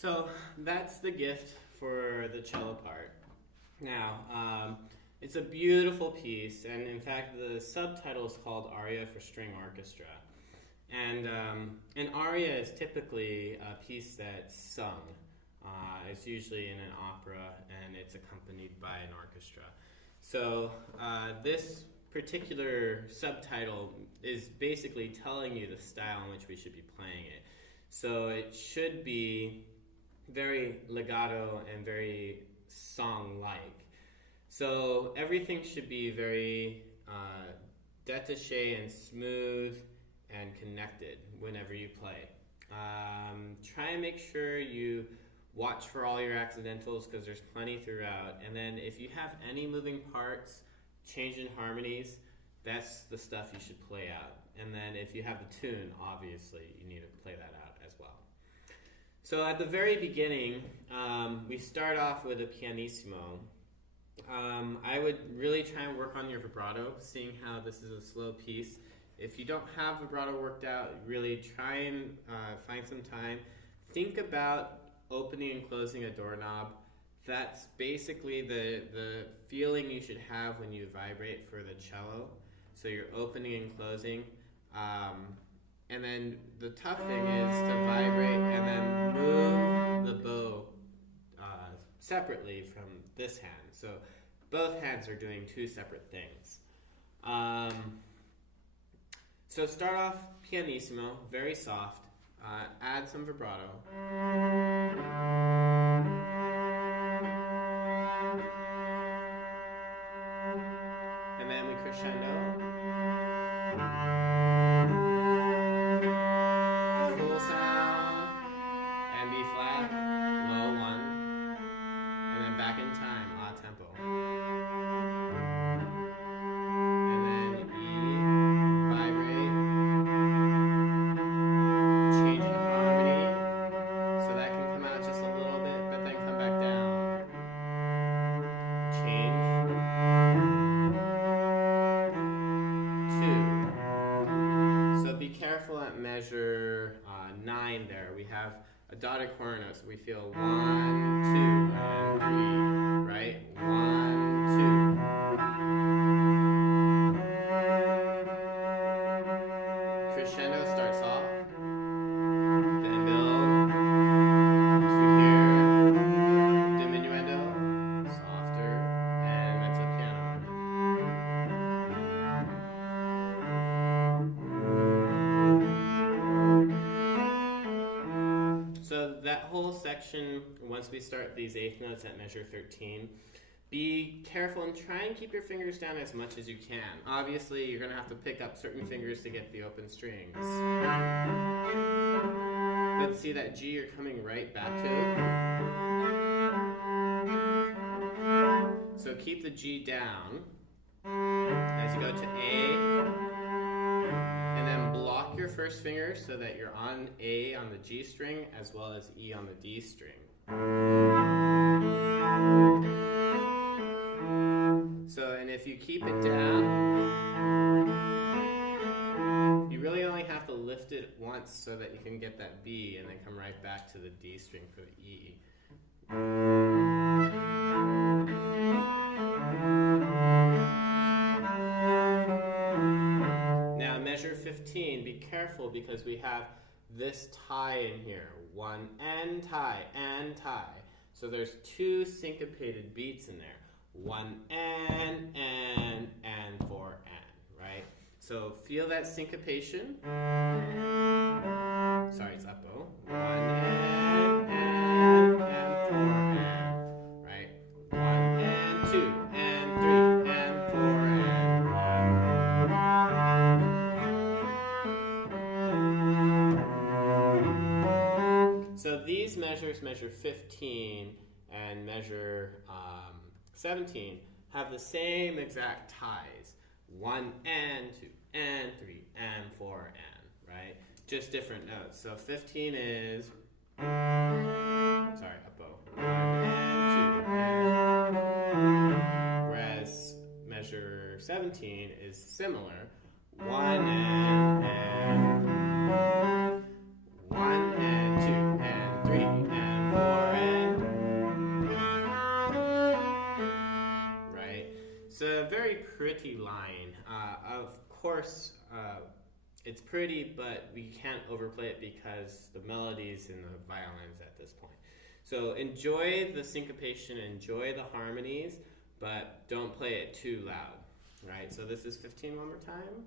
So that's the gift for the cello part. Now, it's a beautiful piece, and in fact, the subtitle is called Aria for String Orchestra. And an aria is typically a piece that's sung. It's usually in an opera, and it's accompanied by an orchestra. So this particular subtitle is basically telling you the style in which we should be playing it. So it should be very legato and very song-like. So everything should be very détaché and smooth and connected whenever you play. Try and make sure you watch for all your accidentals, because there's plenty throughout. And then if you have any moving parts, change in harmonies, that's the stuff you should play out. And then if you have the tune, obviously, you need to play that out as well. So at the very beginning, we start off with a pianissimo. I would really try and work on your vibrato, seeing how this is a slow piece. If you don't have vibrato worked out, really try and find some time. Think about opening and closing a doorknob. That's basically the feeling you should have when you vibrate for the cello. So you're opening and closing. And then the tough thing is to vibrate and then move the bow separately from this hand. So both hands are doing two separate things. So start off pianissimo, very soft. Add some vibrato. And then we crescendo. Full sound. And B flat, low one. And then back in time, a tempo. And then E, vibrate. Change in harmony. So that can come out just a little bit, but then come back down. Change. 2. So be careful at measure 9 there. We have a dotted corner note, so we feel 1, 2, and 3, right? 1, 2. Crescendo starts off, then build to here, diminuendo, softer, and mezzo piano. So that whole section, once we start these eighth notes at measure 13, be careful and try and keep your fingers down as much as you can. Obviously, you're going to have to pick up certain fingers to get the open strings. But see that G you're coming right back to? So keep the G down as you go to A. And then block your first finger so that you're on A on the G string as well as E on the D string. So, and if you keep it down, you really only have to lift it once so that you can get that B and then come right back to the D string for the E. Now measure 15, be careful because we have this tie in here. 1 and tie, and tie. So there's 2 syncopated beats in there. 1 and 4 and, right? So feel that syncopation. Sorry, it's up bow. 1 and 4 and, right? 1 and 2 and 3 and 4 and. So these measures, measure 15 and measure 17, have the same exact ties. 1 and 2 and 3 and 4 and, right? Just different notes. So 15 is, sorry, up bow. 1 and 2 and, whereas measure 17 is similar. 1 and 1 and 2 and 3 and 4 gritty line. Of course, it's pretty, but we can't overplay it because the melodies in the violins at this point. So enjoy the syncopation, enjoy the harmonies, but don't play it too loud, right? So this is 15 one more time.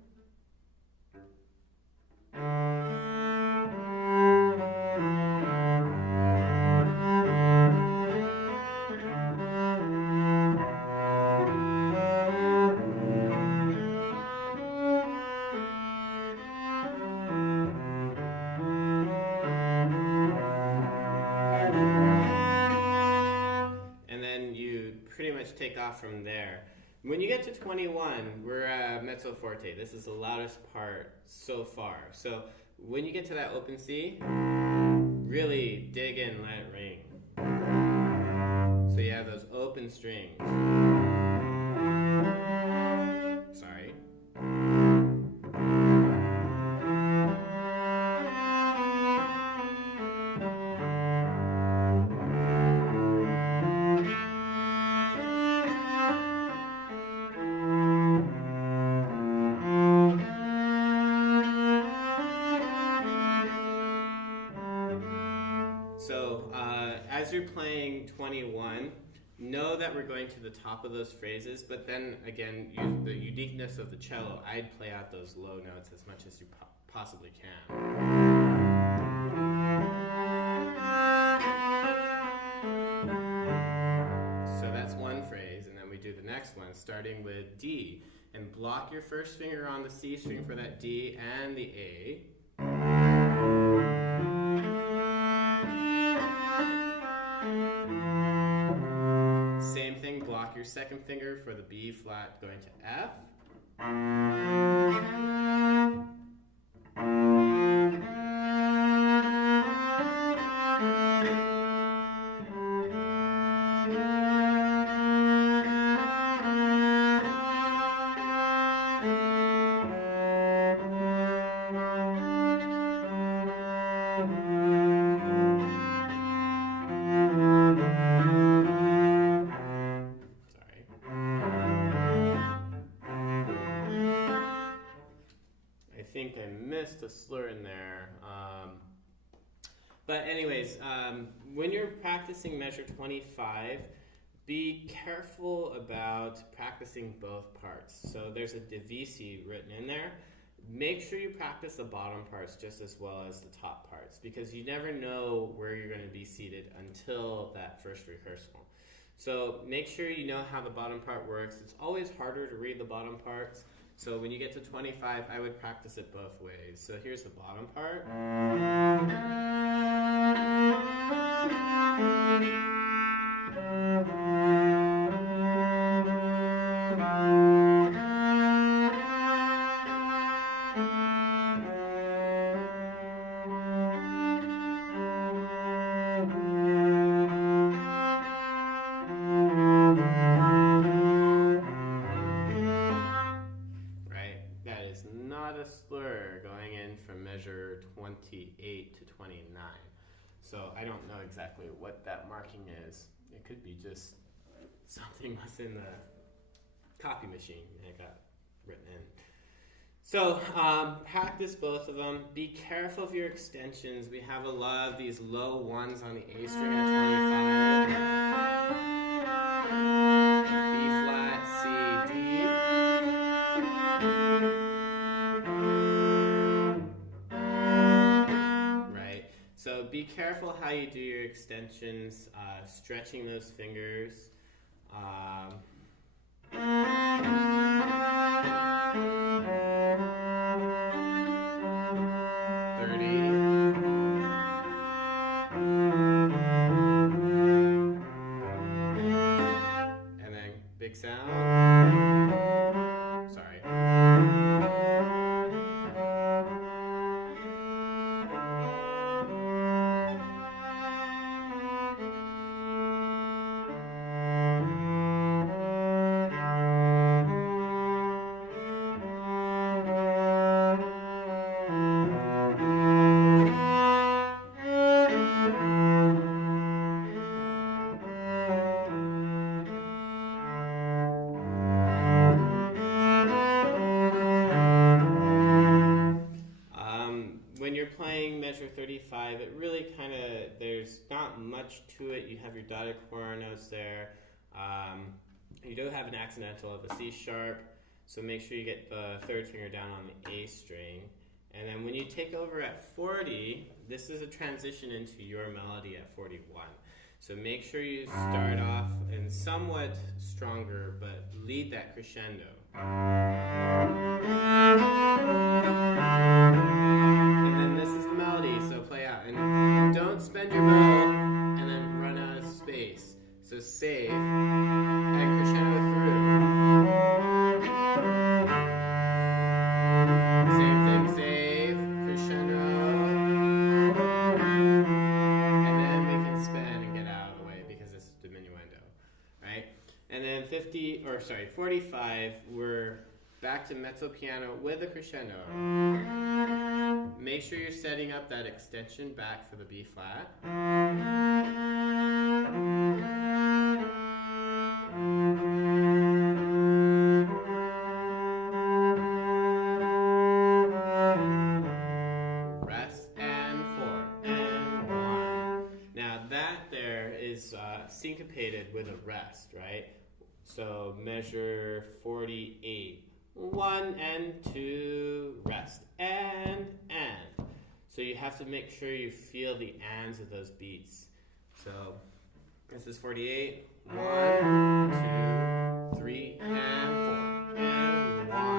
Take off from there. When you get to 21, we're mezzo forte. This is the loudest part so far. So when you get to that open C, really dig in, let it ring. So you have those open strings. Sorry. As you're playing 21, know that we're going to the top of those phrases, but then again, the uniqueness of the cello, I'd play out those low notes as much as you possibly can. So that's one phrase, and then we do the next one, starting with D, and block your first finger on the C string for that D and the A. Same thing, block your second finger for the B flat going to F. A slur in there. But anyways, when you're practicing measure 25, be careful about practicing both parts. So there's a divisi written in there. Make sure you practice the bottom parts just as well as the top parts, because you never know where you're going to be seated until that first rehearsal. So make sure you know how the bottom part works. It's always harder to read the bottom parts. So when you get to 25, I would practice it both ways. So here's the bottom part. Slur going in from measure 28 to 29. So I don't know exactly what that marking is. It could be just something was in the copy machine and it got written in. So practice both of them. Be careful of your extensions. We have a lot of these low ones on the A string at 25. B flat, C, D. So be careful how you do your extensions, stretching those fingers. 30. And then big sound. Sorry. much to it. You have your dotted quarter notes there. You do have an accidental of a C sharp, so make sure you get the third finger down on the A string. And then when you take over at 40, this is a transition into your melody at 41. So make sure you start off in somewhat stronger, but lead that crescendo. And then this is the melody, so play out. And don't spend your bow and then run out of space. So save and crescendo through. Same thing, save, crescendo. And then we can spin and get out of the way because it's diminuendo, right? And then 45, we're back to mezzo piano with a crescendo. Make sure you're setting up that extension back for the B flat. Rest and 4 and 1. Now that there is syncopated with a rest, right? So measure 48. 1 and 2, rest, and. So you have to make sure you feel the ands of those beats. So this is 48. 1, 2, 3, and 4, and 1.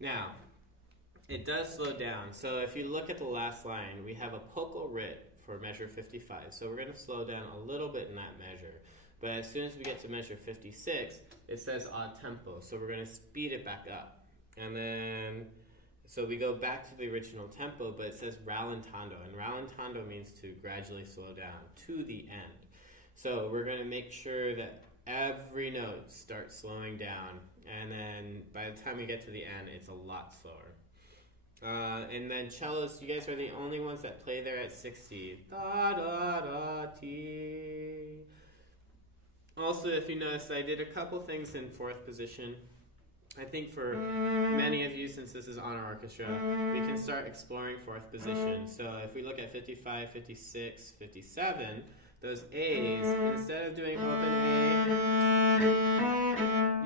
Now, it does slow down. So if you look at the last line, we have a poco rit for measure 55. So we're going to slow down a little bit in that measure. But as soon as we get to measure 56, it says odd tempo. So we're going to speed it back up. And then, so we go back to the original tempo, but it says rallentando. And rallentando means to gradually slow down to the end. So we're going to make sure that every note starts slowing down. And then by the time we get to the end, it's a lot slower. And then cellos, you guys are the only ones that play there at 60. Da, da, da, ti. Also, if you notice, I did a couple things in fourth position. I think for many of you, since this is honor orchestra, we can start exploring fourth position. So if we look at 55, 56, 57, those A's, instead of doing open A,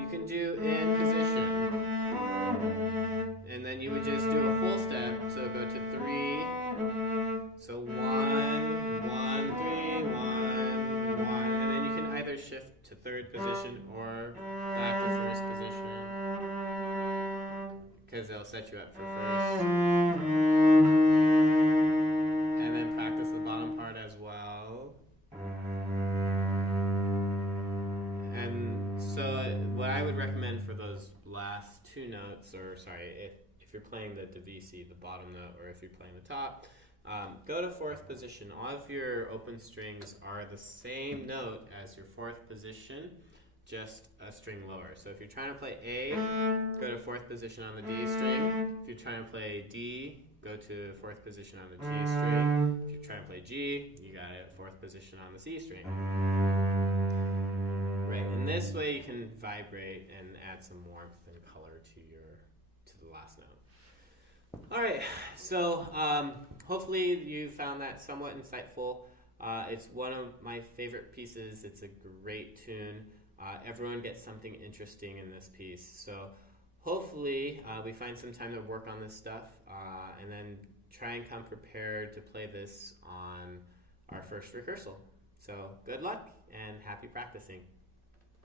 you can do in position. And then you would just do a whole step, so go to 3, so 1, 1, 3, 1, 1, and then you can either shift to third position or back to first position, because they'll set you up for first. And then practice the bottom part as well. And so what I would recommend for those last two notes, or sorry, if you're playing the divisi, the bottom note, or if you're playing the top, go to fourth position. All of your open strings are the same note as your fourth position, just a string lower. So if you're trying to play A, go to fourth position on the D string. If you're trying to play D, go to fourth position on the G string. If you're trying to play G, you got it, fourth position on the C string. Right, and this way you can vibrate and add some warmth and color to the last note. All right, so hopefully you found that somewhat insightful. It's one of my favorite pieces. It's a great tune. Everyone gets something interesting in this piece. So hopefully we find some time to work on this stuff and then try and come prepared to play this on our first rehearsal. So good luck and happy practicing.